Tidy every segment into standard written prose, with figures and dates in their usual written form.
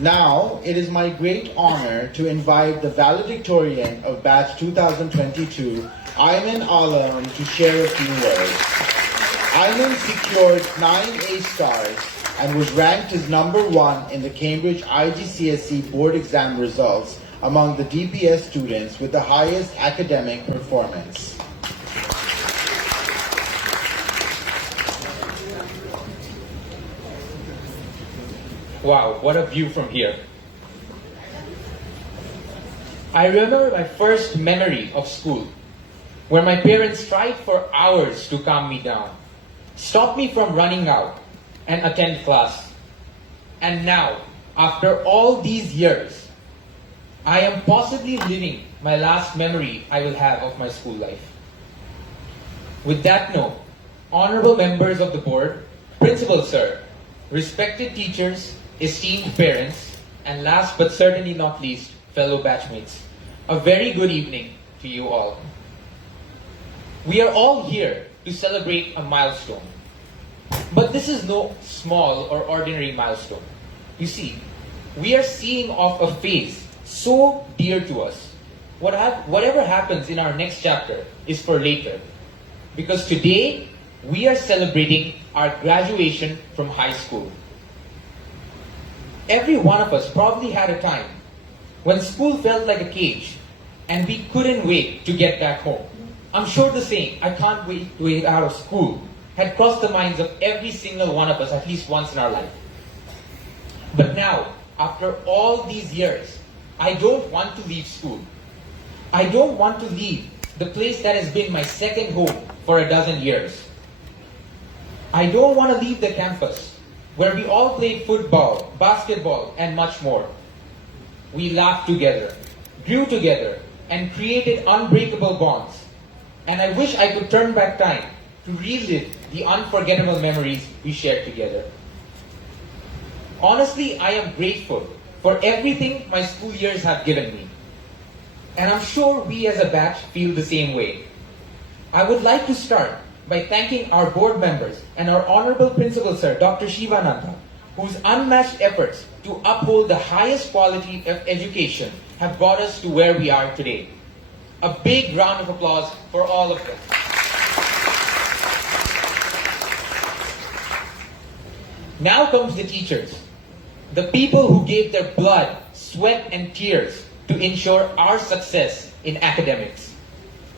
Now, it is my great honor to invite the valedictorian of batch 2022, Ayman Alam, to share a few words. Ayman secured 9 A stars and was ranked as #1 in the Cambridge IGCSE board exam results among the DPS students with the highest academic performance. Wow, what a view from here. I remember my first memory of school, where my parents tried for hours to calm me down, stop me from running out and attend class. And now, after all these years, I am possibly living my last memory I will have of my school life. With that note, honorable members of the board, principal sir, respected teachers, esteemed parents, and last but certainly not least, fellow batchmates, a very good evening to you all. We are all here to celebrate a milestone. But this is no small or ordinary milestone. You see, we are seeing off a phase so dear to us. Whatever happens in our next chapter is for later. Because today, we are celebrating our graduation from high school. Every one of us probably had a time when school felt like a cage and we couldn't wait to get back home. I'm sure the saying, "I can't wait to get out of school," had crossed the minds of every single one of us at least once in our life. But now, after all these years, I don't want to leave school. I don't want to leave the place that has been my second home for a dozen years. I don't want to leave the campus where we all played football, basketball, and much more. We laughed together, grew together, and created unbreakable bonds. And I wish I could turn back time to relive the unforgettable memories we shared together. Honestly, I am grateful for everything my school years have given me. And I'm sure we as a batch feel the same way. I would like to start by thanking our board members and our honorable principal sir, Dr. Shivananda, whose unmatched efforts to uphold the highest quality of education have brought us to where we are today. A big round of applause for all of them. Now comes the teachers, the people who gave their blood, sweat, and tears to ensure our success in academics.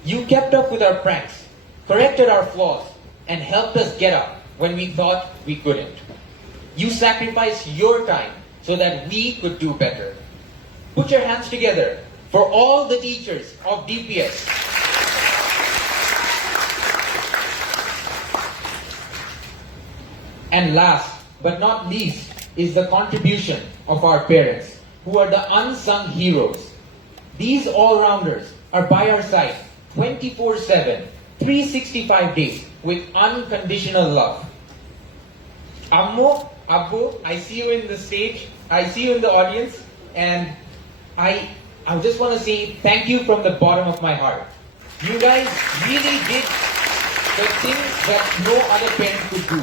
You kept up with our pranks, corrected our flaws, and helped us get up when we thought we couldn't. You sacrificed your time so that we could do better. Put your hands together for all the teachers of DPS. And last but not least is the contribution of our parents, who are the unsung heroes. These all-rounders are by our side 24/7, 365 days with unconditional love. Ammo, Abbo, I see you in the stage, I see you in the audience, and I just want to say thank you from the bottom of my heart. You guys really did the things that no other parent could do.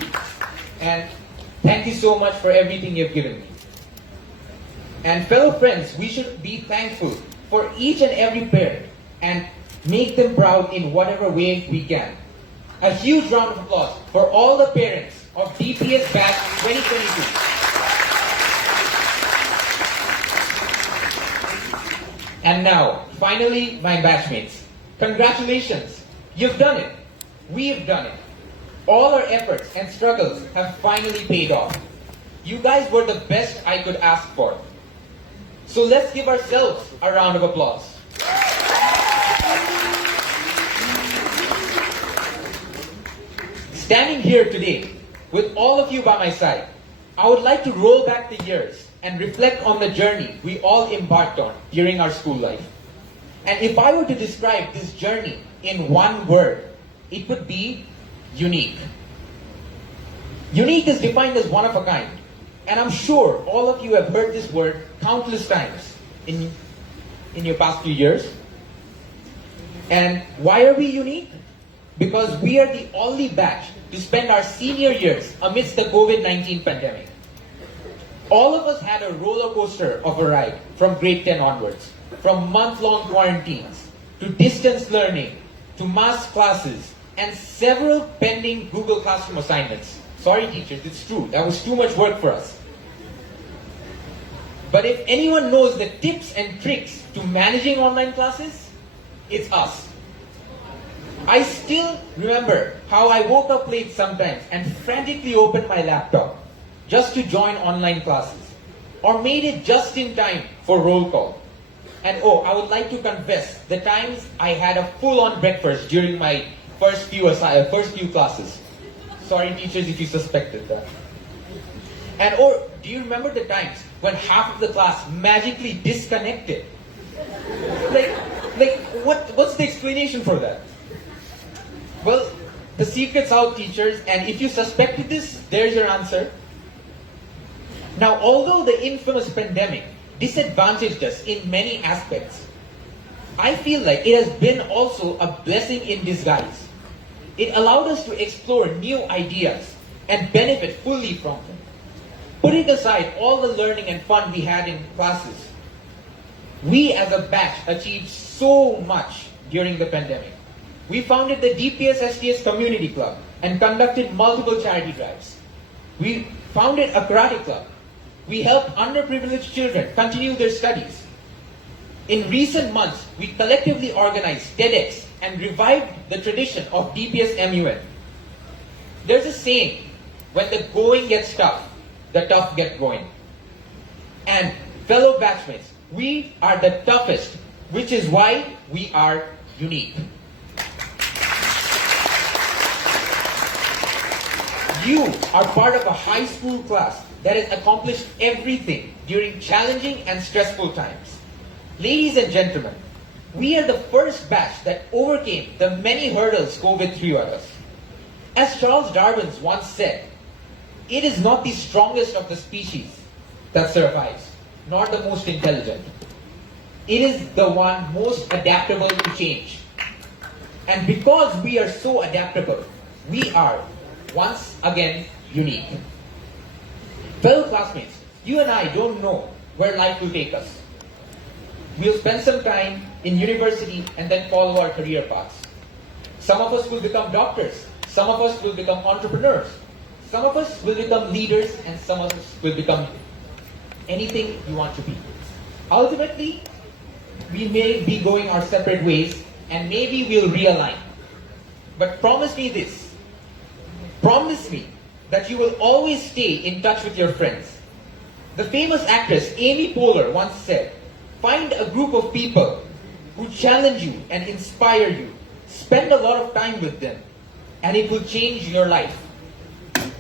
And thank you so much for everything you've given me. And fellow friends, we should be thankful for each and every parent and make them proud in whatever way we can. A huge round of applause for all the parents of DPS batch 2022. And now, finally, my batchmates, congratulations. You've done it. We've done it. All our efforts and struggles have finally paid off. You guys were the best I could ask for. So let's give ourselves a round of applause. Standing here today, with all of you by my side, I would like to roll back the years and reflect on the journey we all embarked on during our school life. And if I were to describe this journey in one word, it would be unique. Unique is defined as one of a kind. And I'm sure all of you have heard this word countless times in your past few years. And why are we unique? Because we are the only batch to spend our senior years amidst the COVID-19 pandemic. All of us had a roller coaster of a ride from grade 10 onwards, from month-long quarantines, to distance learning, to mass classes, and several pending Google Classroom assignments. Sorry teachers, it's true, that was too much work for us. But if anyone knows the tips and tricks to managing online classes, it's us. I still remember how I woke up late sometimes and frantically opened my laptop just to join online classes, or made it just in time for roll call. And I would like to confess the times I had a full-on breakfast during my first few classes. Sorry teachers if you suspected that. And do you remember the times when half of the class magically disconnected? What's the explanation for that? Well, the secret's out, teachers, and if you suspected this, there's your answer. Now, although the infamous pandemic disadvantaged us in many aspects, I feel like it has been also a blessing in disguise. It allowed us to explore new ideas and benefit fully from them. Putting aside all the learning and fun we had in classes, we as a batch achieved so much during the pandemic. We founded the DPS STS Community Club and conducted multiple charity drives. We founded a karate club. We helped underprivileged children continue their studies. In recent months, we collectively organized TEDx and revived the tradition of DPS MUN. There's a saying, when the going gets tough, the tough get going. And fellow batchmates, we are the toughest, which is why we are unique. You are part of a high school class that has accomplished everything during challenging and stressful times. Ladies and gentlemen, we are the first batch that overcame the many hurdles COVID threw at us. As Charles Darwin once said, it is not the strongest of the species that survives, nor the most intelligent. It is the one most adaptable to change. And because we are so adaptable, we are once again unique. Fellow classmates, you and I don't know where life will take us. We'll spend some time in university and then follow our career paths. Some of us will become doctors, some of us will become entrepreneurs, some of us will become leaders, and some of us will become anything you want to be. Ultimately, we may be going our separate ways and maybe we'll realign. But promise me this. Promise me that you will always stay in touch with your friends. The famous actress Amy Poehler once said, find a group of people who challenge you and inspire you. Spend a lot of time with them and it will change your life.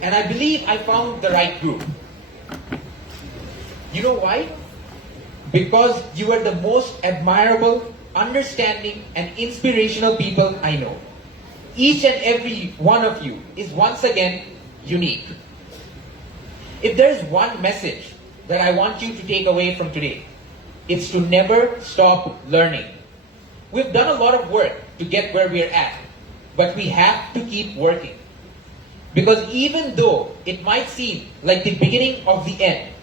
And I believe I found the right group. You know why? Because you are the most admirable, understanding, and inspirational people I know. Each and every one of you is once again unique. If there's one message that I want you to take away from today, it's to never stop learning. We've done a lot of work to get where we're at, but we have to keep working. Because even though it might seem like the beginning of the end,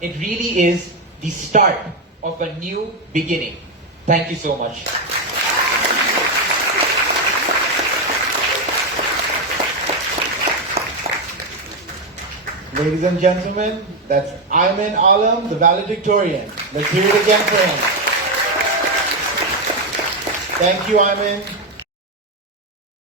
it really is the start of a new beginning. Thank you so much. Ladies and gentlemen, that's Ayman Alam, the valedictorian. Let's hear it again for him. Thank you, Ayman.